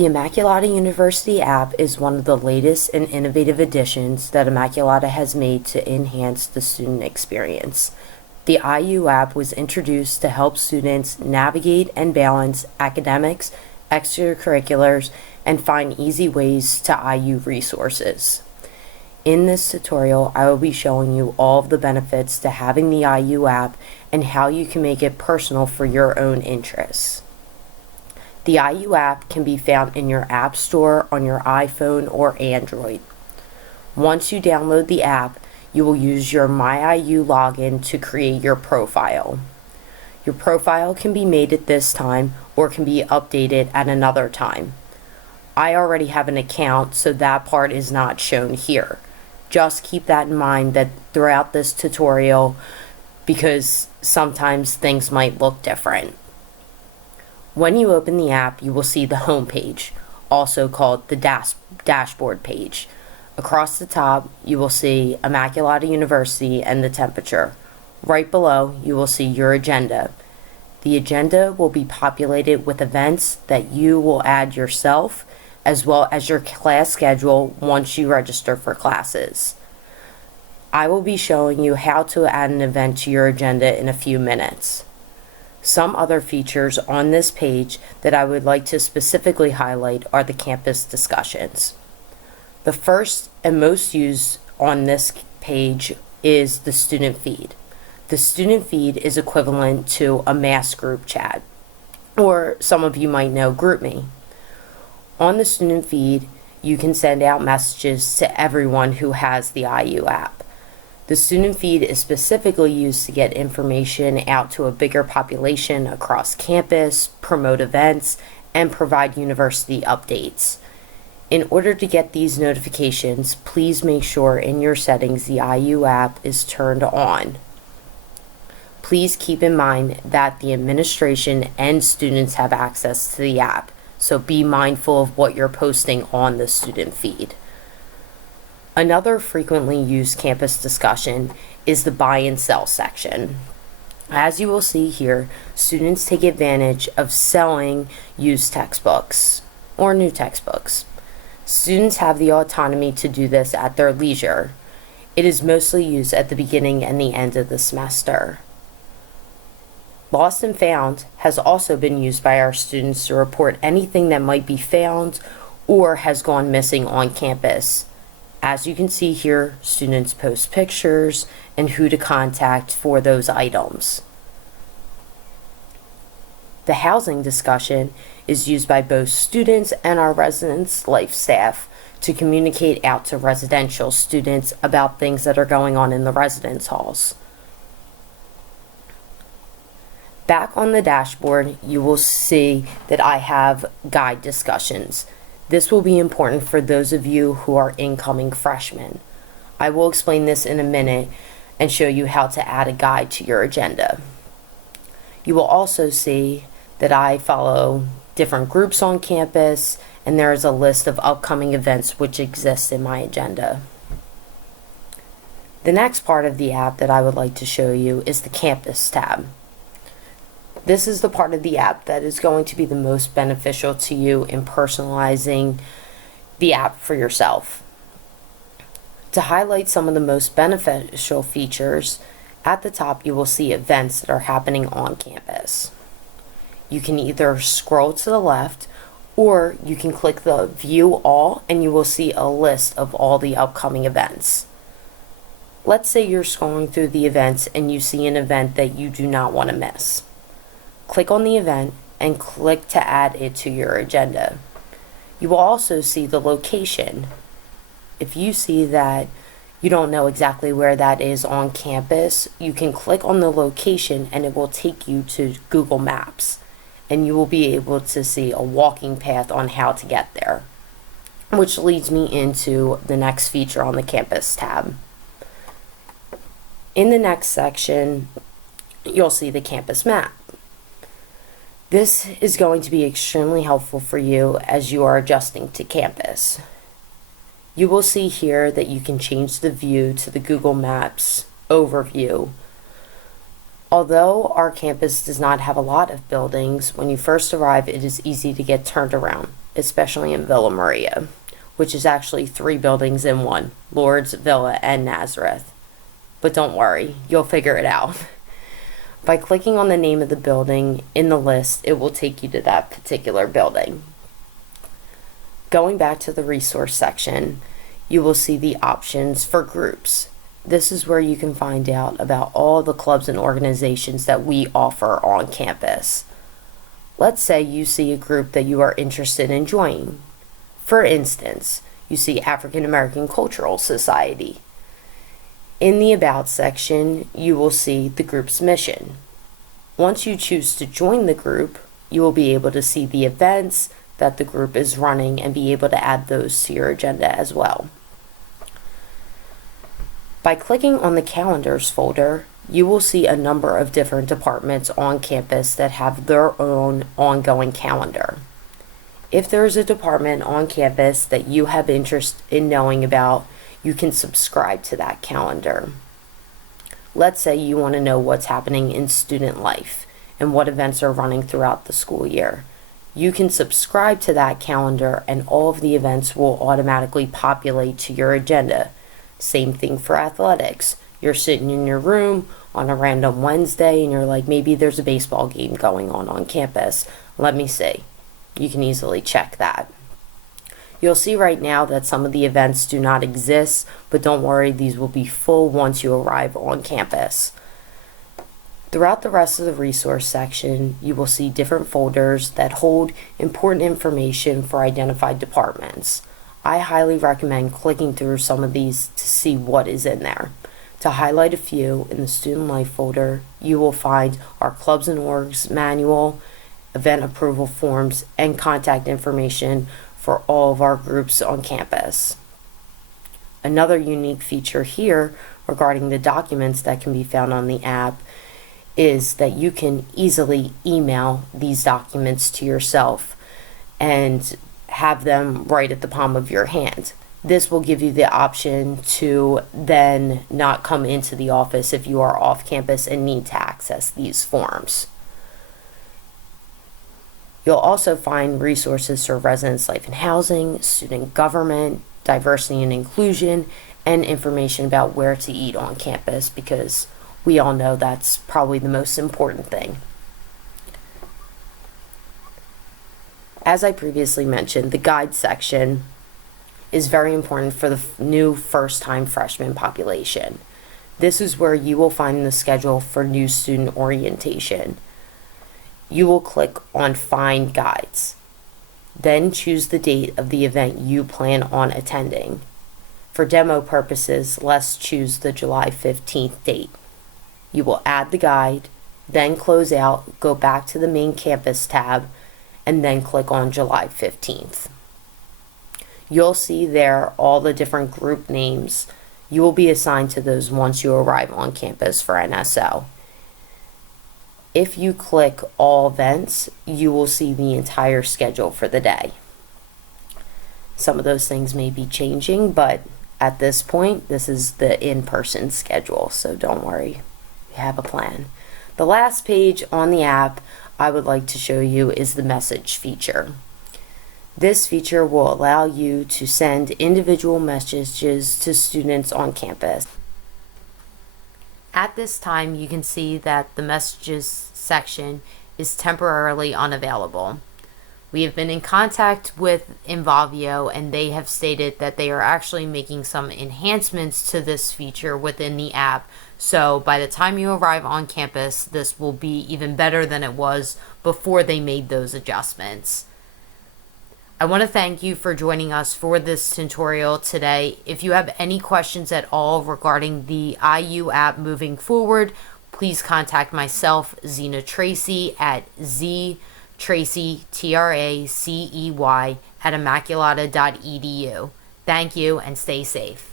The Immaculata University app is one of the latest and innovative additions that Immaculata has made to enhance the student experience. The IU app was introduced to help students navigate and balance academics, extracurriculars, and find easy ways to IU resources. In this tutorial, I will be showing you all of the benefits to having the IU app and how you can make it personal for your own interests. The IU app can be found in your App Store on your iPhone or Android. Once you download the app, you will use your MyIU login to create your profile. Your profile can be made at this time or can be updated at another time. I already have an account, so that part is not shown here. Just keep that in mind that throughout this tutorial, because sometimes things might look different. When you open the app, you will see the home page, also called the dashboard page. Across the top, you will see Immaculata University and the temperature. Right below, you will see your agenda. The agenda will be populated with events that you will add yourself, as well as your class schedule once you register for classes. I will be showing you how to add an event to your agenda in a few minutes. Some other features on this page that I would like to specifically highlight are the campus discussions. The first and most used on this page is the student feed. The student feed is equivalent to a mass group chat, or some of you might know GroupMe. On the student feed, you can send out messages to everyone who has the IU app. The student feed is specifically used to get information out to a bigger population across campus, promote events, and provide university updates. In order to get these notifications, please make sure in your settings the IU app is turned on. Please keep in mind that the administration and students have access to the app, so be mindful of what you're posting on the student feed. Another frequently used campus discussion is the buy and sell section. As you will see here, students take advantage of selling used textbooks or new textbooks. Students have the autonomy to do this at their leisure. It is mostly used at the beginning and the end of the semester. Lost and Found has also been used by our students to report anything that might be found or has gone missing on campus. As you can see here, students post pictures and who to contact for those items. The housing discussion is used by both students and our residence life staff to communicate out to residential students about things that are going on in the residence halls. Back on the dashboard, you will see that I have guide discussions. This will be important for those of you who are incoming freshmen. I will explain this in a minute and show you how to add a guide to your agenda. You will also see that I follow different groups on campus, and there is a list of upcoming events which exist in my agenda. The next part of the app that I would like to show you is the campus tab. This is the part of the app that is going to be the most beneficial to you in personalizing the app for yourself. To highlight some of the most beneficial features, at the top you will see events that are happening on campus. You can either scroll to the left or you can click the View All and you will see a list of all the upcoming events. Let's say you're scrolling through the events and you see an event that you do not want to miss. Click on the event and click to add it to your agenda. You will also see the location. If you see that you don't know exactly where that is on campus, you can click on the location and it will take you to Google Maps, and you will be able to see a walking path on how to get there, which leads me into the next feature on the campus tab. In the next section, you'll see the campus map. This is going to be extremely helpful for you as you are adjusting to campus. You will see here that you can change the view to the Google Maps overview. Although our campus does not have a lot of buildings, when you first arrive it is easy to get turned around. especially in Villa Maria, which is actually 3 buildings in one: Lourdes, Villa, and Nazareth. But don't worry, you'll figure it out. By clicking on the name of the building in the list, it will take you to that particular building. Going back to the resource section, you will see the options for groups. This is where you can find out about all the clubs and organizations that we offer on campus. Let's say you see a group that you are interested in joining. For instance, you see African American Cultural Society. In the About section, you will see the group's mission. Once you choose to join the group, you will be able to see the events that the group is running and be able to add those to your agenda as well. By clicking on the Calendars folder, you will see a number of different departments on campus that have their own ongoing calendar. If there is a department on campus that you have interest in knowing about, you can subscribe to that calendar. Let's say you want to know what's happening in student life and what events are running throughout the school year. You can subscribe to that calendar and all of the events will automatically populate to your agenda. Same thing for athletics. You're sitting in your room on a random Wednesday and you're like, maybe there's a baseball game going on campus. Let me see. You can easily check that. You'll see right now that some of the events do not exist, but don't worry, these will be full once you arrive on campus. Throughout the rest of the resource section, you will see different folders that hold important information for identified departments. I highly recommend clicking through some of these to see what is in there. To highlight a few, in the Student Life folder, you will find our Clubs and Orgs manual, event approval forms, and contact information for all of our groups on campus. Another unique feature here regarding the documents that can be found on the app is that you can easily email these documents to yourself and have them right at the palm of your hand. This will give you the option to then not come into the office if you are off campus and need to access these forms. You'll also find resources for residence life and housing, student government, diversity and inclusion, and information about where to eat on campus, because we all know that's probably the most important thing. As I previously mentioned, the guide section is very important for the new first-time freshman population. This is where you will find the schedule for new student orientation. You will click on Find Guides. Then choose the date of the event you plan on attending. For demo purposes, let's choose the July 15th date. You will add the guide, then close out, go back to the main campus tab, and then click on July 15th. You'll see there all the different group names. You will be assigned to those once you arrive on campus for NSO. If you click all events, you will see the entire schedule for the day. Some of those things may be changing, but at this point, this is the in-person schedule, so don't worry, we have a plan. The last page on the app I would like to show you is the message feature. This feature will allow you to send individual messages to students on campus. At this time, you can see that the messages section is temporarily unavailable. We have been in contact with Involvio, and they have stated that they are actually making some enhancements to this feature within the app. So by the time you arrive on campus, this will be even better than it was before they made those adjustments. I want to thank you for joining us for this tutorial today. If you have any questions at all regarding the IU app moving forward, please contact myself, Zena Tracy, at ztracy, Tracey, @immaculata.edu. Thank you and stay safe.